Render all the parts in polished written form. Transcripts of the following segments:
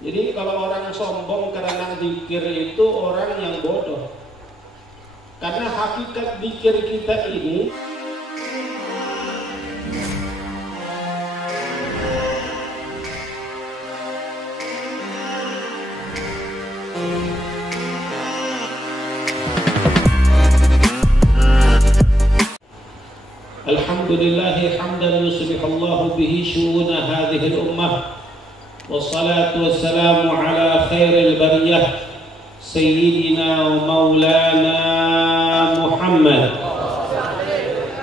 Jadi kalau orang sombong karena zikir itu orang yang bodoh. Karena hakikat zikir kita ini Alhamdulillahi hamdan yuslihallahu bihi syu'una hadhihi al-ummah. Wassalatu wassalamu ala khairil bariyah Sayyidina wa maulana Muhammad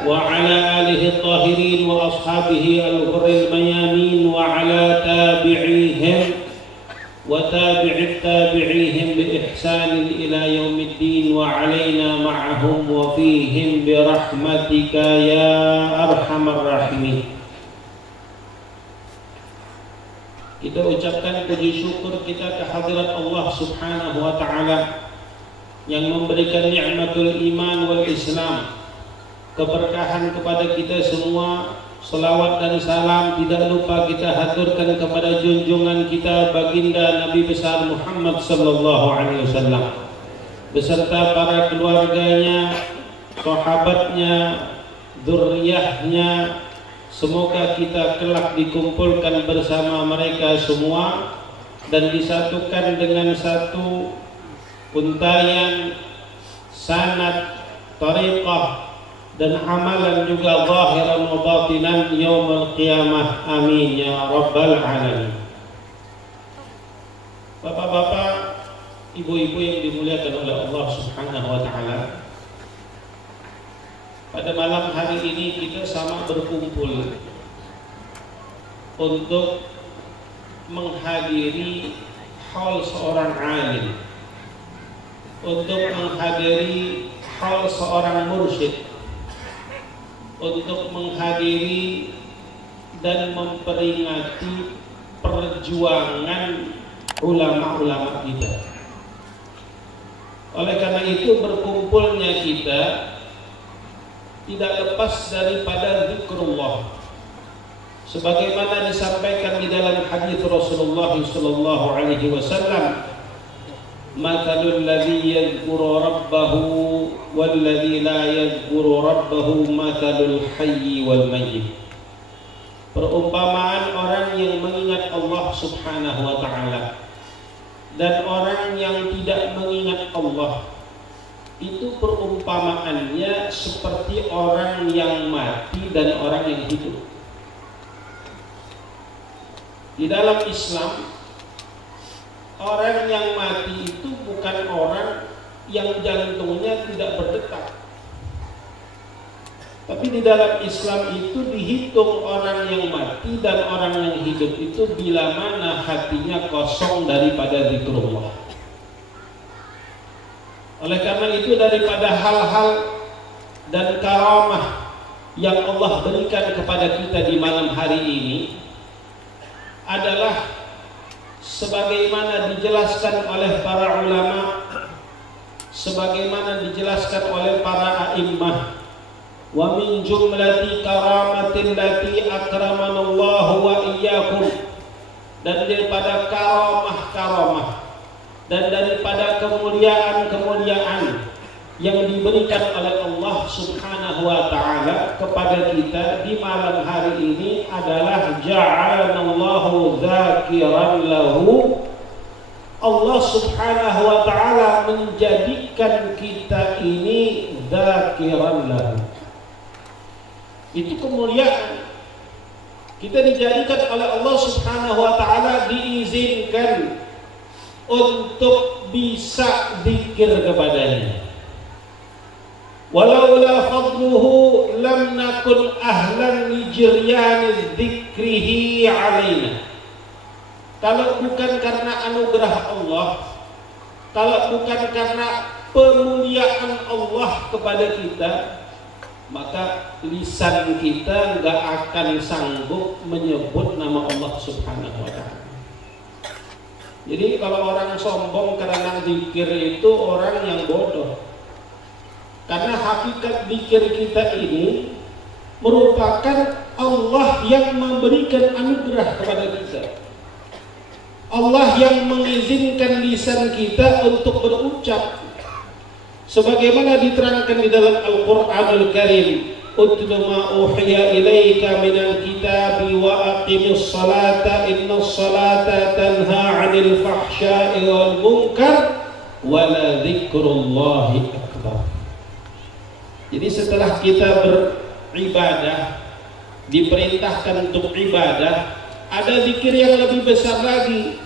wa ala alihi tahirin wa ashabihi al-ghurril mayamin wa ala tabi'ihim wa tabi'it tabi'ihim bi ihsanin ila yaumiddin wa alaina ma'ahum wa fihim bi rahmatika ya arhamar rahimin. Kita ucapkan puji syukur kita kehadirat Allah Subhanahu wa ta'ala yang memberikan nikmatul iman wal Islam, keberkahan kepada kita semua. Selawat dan salam tidak lupa kita haturkan kepada junjungan kita baginda Nabi besar Muhammad sallallahu alaihi wasallam beserta para keluarganya, sahabatnya, dzurriyyahnya. Semoga kita kelak dikumpulkan bersama mereka semua dan disatukan dengan satu untayan sanad, tariqah dan amalan juga zahiran wa batinan yaumul qiyamah. Amin ya rabbal alamin. Bapak-bapak, ibu-ibu yang dimuliakan oleh Allah Subhanahu wa ta'ala, pada malam hari ini kita sama berkumpul untuk menghadiri haul seorang alim, untuk menghadiri haul seorang mursyid, untuk menghadiri dan memperingati perjuangan ulama-ulama kita. Oleh karena itu berkumpulnya kita tidak lepas daripada zikrullah, sebagaimana disampaikan di dalam hadis Rasulullah sallallahu alaihi wasallam, mathalul ladzi yadhkuru rabbahu wal ladzi la yadhkuru rabbahu mathalul hayyi wal mayyit. Perumpamaan orang yang mengingat Allah Subhanahu wa ta'ala dan orang yang tidak mengingat Allah, itu perumpamaannya seperti orang yang mati dan orang yang hidup. Di dalam Islam, orang yang mati itu bukan orang yang jantungnya tidak berdetak. Tapi di dalam Islam itu dihitung orang yang mati dan orang yang hidup itu bila mana hatinya kosong daripada zikrullah. Oleh karena itu daripada hal-hal dan karamah yang Allah berikan kepada kita di malam hari ini adalah sebagaimana dijelaskan oleh para ulama, sebagaimana dijelaskan oleh para a'immah, wa min jumlati karamatin lati akramanallahu wa iyyakum, dan daripada karamah-karamah dan daripada kemuliaan-kemuliaan yang diberikan oleh Allah Subhanahu wa ta'ala kepada kita di malam hari ini adalah ja'alanallahu dzakiran lahu. Allah Subhanahu wa ta'ala menjadikan kita ini dzakiran lahu. Itu kemuliaan. Kita dijadikan oleh Allah Subhanahu wa ta'ala, diizinkan untuk bisa zikir kepadanya. Walaula fadluhu lam nakun ahlan li jiryani dzikrihi alaina. Kalau bukan karena anugerah Allah, kalau bukan karena pemuliaan Allah kepada kita, maka lisan kita enggak akan sanggup menyebut nama Allah Subhanahu wa ta'ala. Jadi kalau orang sombong karena zikir itu orang yang bodoh. Karena hakikat zikir kita ini merupakan Allah yang memberikan anugerah kepada kita. Allah yang mengizinkan lisan kita untuk berucap, sebagaimana diterangkan di dalam Al-Qur'anul Karim, utlu ma uhiya ilaika minal kitabi wa aqimus salata innas salata tanha 'anil fahsya'i wal munkar wa la dzikrullahi akbar. Jadi setelah kita beribadah, diperintahkan untuk ibadah, ada zikir yang lebih besar lagi.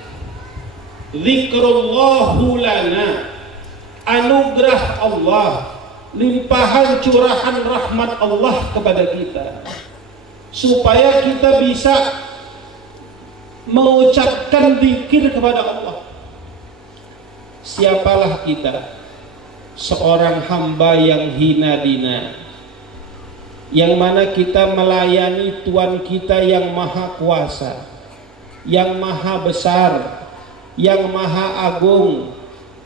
Zikrullahu lana, anugerah Allah, limpahan curahan rahmat Allah kepada kita, supaya kita bisa mengucapkan zikir kepada Allah. Siapalah kita? Seorang hamba yang hina dina, yang mana kita melayani Tuhan kita yang maha kuasa, yang maha besar, yang maha agung.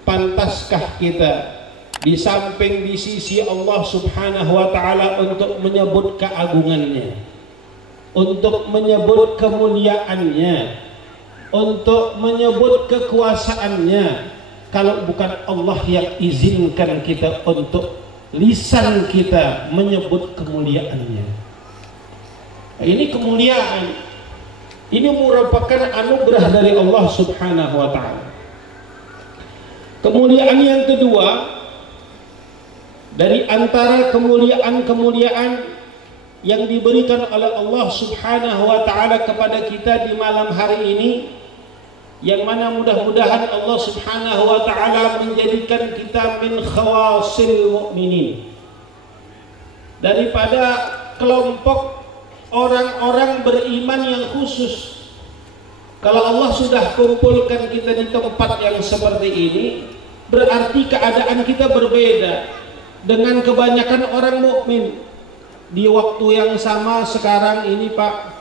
Pantaskah kita di samping di sisi Allah subhanahu wa ta'ala untuk menyebut keagungannya, untuk menyebut kemuliaannya, untuk menyebut kekuasaannya, kalau bukan Allah yang izinkan kita untuk lisan kita menyebut kemuliaannya? Ini kemuliaan, ini merupakan anugerah dari Allah subhanahu wa ta'ala. Kemuliaan yang kedua, dari antara kemuliaan-kemuliaan yang diberikan oleh Allah subhanahu wa ta'ala kepada kita di malam hari ini, yang mana mudah-mudahan Allah subhanahu wa ta'ala menjadikan kita min khawasil mu'minin, daripada kelompok orang-orang beriman yang khusus. Kalau Allah sudah kumpulkan kita di tempat yang seperti ini, berarti keadaan kita berbeda dengan kebanyakan orang mukmin. Di waktu yang sama sekarang ini, Pak,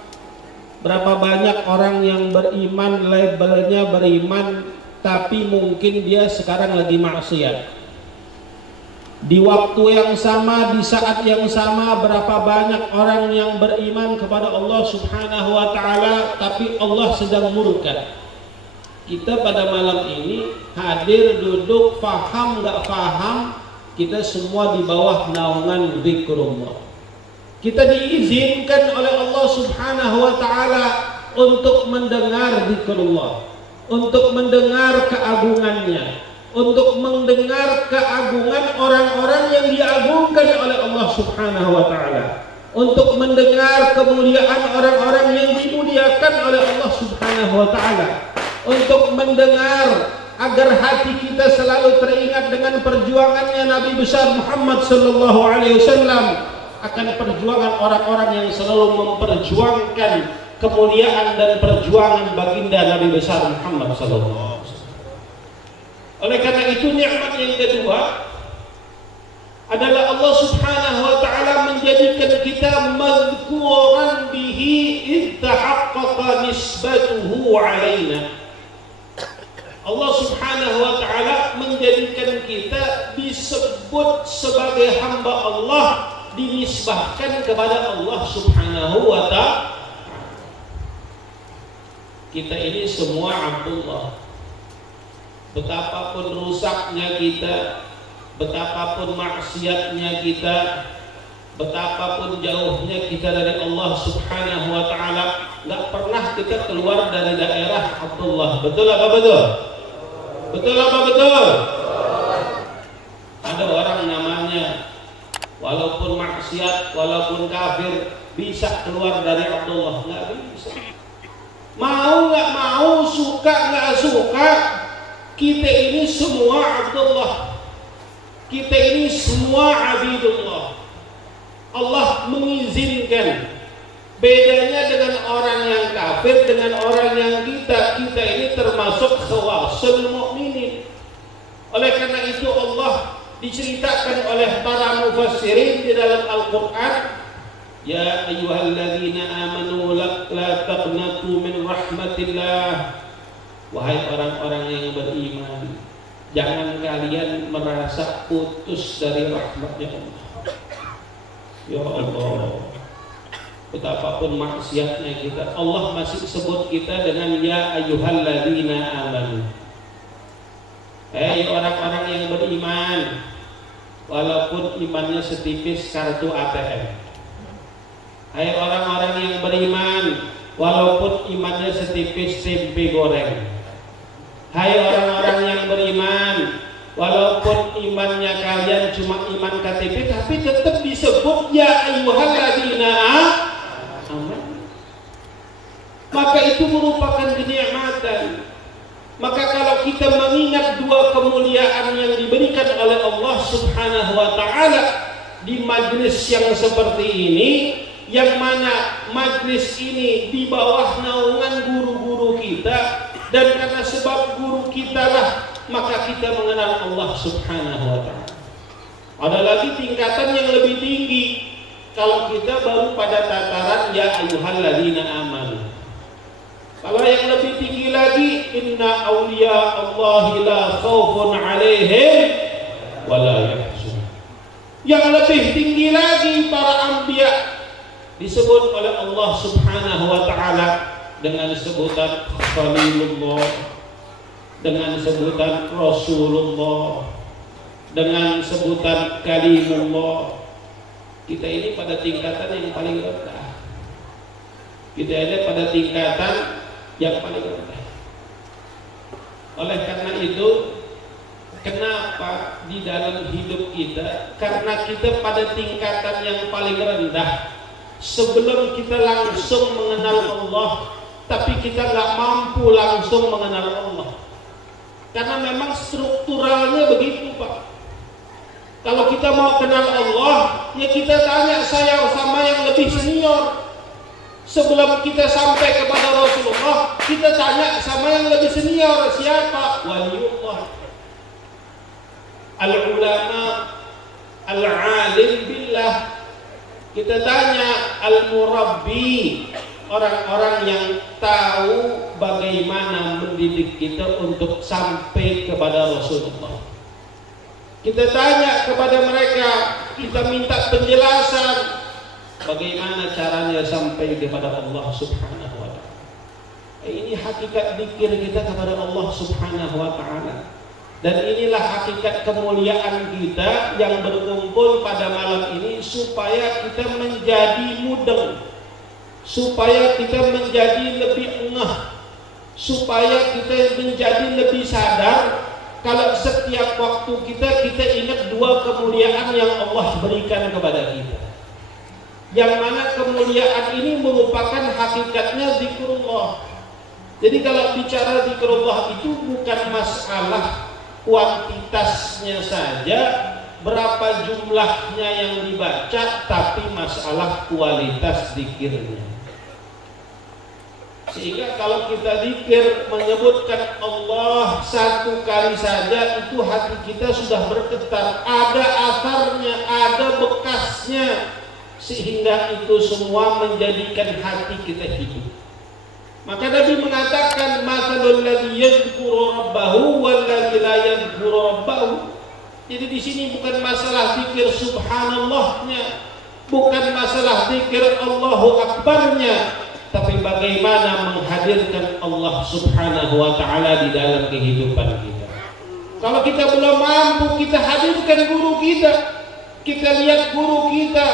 berapa banyak orang yang beriman, labelnya beriman, tapi mungkin dia sekarang lagi maksiat. Di waktu yang sama, di saat yang sama, berapa banyak orang yang beriman kepada Allah subhanahu wa ta'ala, tapi Allah sedang murka. Kita pada malam ini hadir, duduk, faham gak faham, kita semua di bawah naungan zikrullah. Kita diizinkan oleh Allah subhanahu wa ta'ala untuk mendengar zikrullah, untuk mendengar keagungannya, untuk mendengar keagungan orang-orang yang diagungkan oleh Allah subhanahu wa ta'ala, untuk mendengar kemuliaan orang-orang yang dimuliakan oleh Allah subhanahu wa ta'ala, untuk mendengar agar hati kita selalu teringat dengan perjuangannya Nabi besar Muhammad sallallahu alaihi wasallam, akan perjuangan orang-orang yang selalu memperjuangkan kemuliaan dan perjuangan baginda Nabi besar Muhammad sallallahu alaihi wasallam. Oleh karena itu, nikmat yang kedua adalah Allah subhanahu wa ta'ala menjadikan kita madhkuran bihi ittahaqqaqa nisbatuhu alaina. Allah subhanahu wa ta'ala menjadikan kita disebut sebagai hamba Allah, dinisbahkan kepada Allah subhanahu wa ta'ala. Kita ini semua Abdullah. Betapapun rusaknya kita, betapapun maksiatnya kita, betapapun jauhnya kita dari Allah subhanahu wa ta'ala, gak pernah kita keluar dari daerah Abdullah. Betul apa betul? Betul apa betul? Ada orang namanya walaupun maksiat, walaupun kafir, bisa keluar dari Abdullah? Nggak bisa. Mau nggak mau, suka nggak suka, kita ini semua Abdullah, kita ini semua Abidullah. Allah mengizinkan. Bedanya dengan orang yang kafir dengan orang yang kita ini termasuk khawasul mu'minin. Oleh karena itu Allah diceritakan oleh para mufassirin di dalam Al-Quran, ya ayyuhalladzina amanu la taqnatu min rahmatillah. Wahai orang-orang yang beriman, jangan kalian merasa putus dari rahmatnya Allah. Ya Allah, betapapun maksiatnya kita, Allah masih sebut kita dengan ya ayyuhalladzina amanu. Hei orang-orang yang beriman, walaupun imannya setipis kartu ATM. Hai orang-orang yang beriman, walaupun imannya setipis tempe goreng. Hai orang-orang yang beriman, walaupun imannya kalian cuma iman KTP, tapi tetap disebut ya ayyuhalladzina amanu. Maka itu merupakan kenikmatan. Maka kalau kita mengingat dua kemuliaan yang diberikan oleh Allah Subhanahu wa taala di majlis yang seperti ini, yang mana majlis ini di bawah naungan guru-guru kita, dan karena sebab guru kita lah maka kita mengenal Allah Subhanahu wa taala. Ada lagi tingkatan yang lebih tinggi kalau kita baru pada tataran ya ayyuhalladzina amanu. Kalau yang lebih tinggi lagi, inna awliya Allahi la khaufun alaihim wa la yahzun. Yang lebih tinggi lagi para anbiya disebut oleh Allah Subhanahu wa taala dengan sebutan Khalilullah, dengan sebutan Rasulullah, dengan sebutan Kalimullah. Kita ini pada tingkatan yang paling rendah. Kita ini pada tingkatan yang paling rendah. Oleh karena itu, kenapa di dalam hidup kita, karena kita pada tingkatan yang paling rendah, sebelum kita langsung mengenal Allah, tapi kita nggak mampu langsung mengenal Allah. Karena memang strukturalnya begitu, Pak. Kalau kita mau kenal Allah, ya kita tanya saya sama yang lebih senior. Sebelum kita sampai kepada Rasulullah, kita tanya sama yang lebih senior, siapa? Waliullah, al-ulama, al-alim billah. Kita tanya al-murabbi, orang-orang yang tahu bagaimana mendidik kita untuk sampai kepada Rasulullah. Kita tanya kepada mereka, kita minta penjelasan bagaimana caranya sampai kepada Allah Subhanahu wa taala. Ini hakikat zikir kita kepada Allah Subhanahu wa taala. Dan inilah hakikat kemuliaan kita yang berkumpul pada malam ini, supaya kita menjadi mudeng, supaya kita menjadi lebih ngeh, supaya kita menjadi lebih sadar kalau setiap waktu kita ingat dua kemuliaan yang Allah berikan kepada kita. Yang mana kemuliaan ini merupakan hakikatnya zikrullah. Jadi kalau bicara zikrullah itu bukan masalah kuantitasnya saja, berapa jumlahnya yang dibaca, tapi masalah kualitas zikirnya. Sehingga kalau kita zikir menyebutkan Allah satu kali saja, itu hati kita sudah bergetar, ada asarnya, ada bekasnya, sehingga itu semua menjadikan hati kita hidup. Maka Nabi mengatakan, mathalul ladzi yadhkuru rabbahu wal ladzi la yadhkuru rabbahu. Jadi di sini bukan masalah zikir subhanallahnya, bukan masalah zikir Allahu akbarnya, tapi bagaimana menghadirkan Allah Subhanahu wa taala di dalam kehidupan kita. Kalau kita belum mampu, kita hadirkan guru kita. Kita lihat guru kita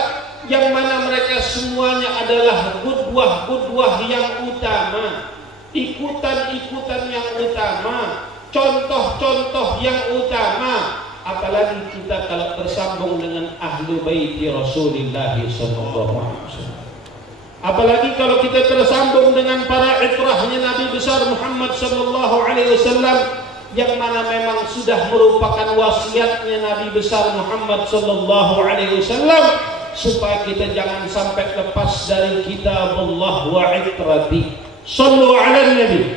yang mana mereka semuanya adalah qudwah yang utama, ikutan yang utama, contoh yang utama. Apalagi kita kalau bersambung dengan ahlu baiti Rasulullah sallallahu alaihi wasallam. Apalagi kalau kita tersambung dengan para itrahnya Nabi besar Muhammad sallallahu alaihi wasallam, yang mana memang sudah merupakan wasiatnya Nabi besar Muhammad sallallahu alaihi wasallam, supaya kita jangan sampai lepas dari kitab Allah wa itrati. Sallu ala nabi.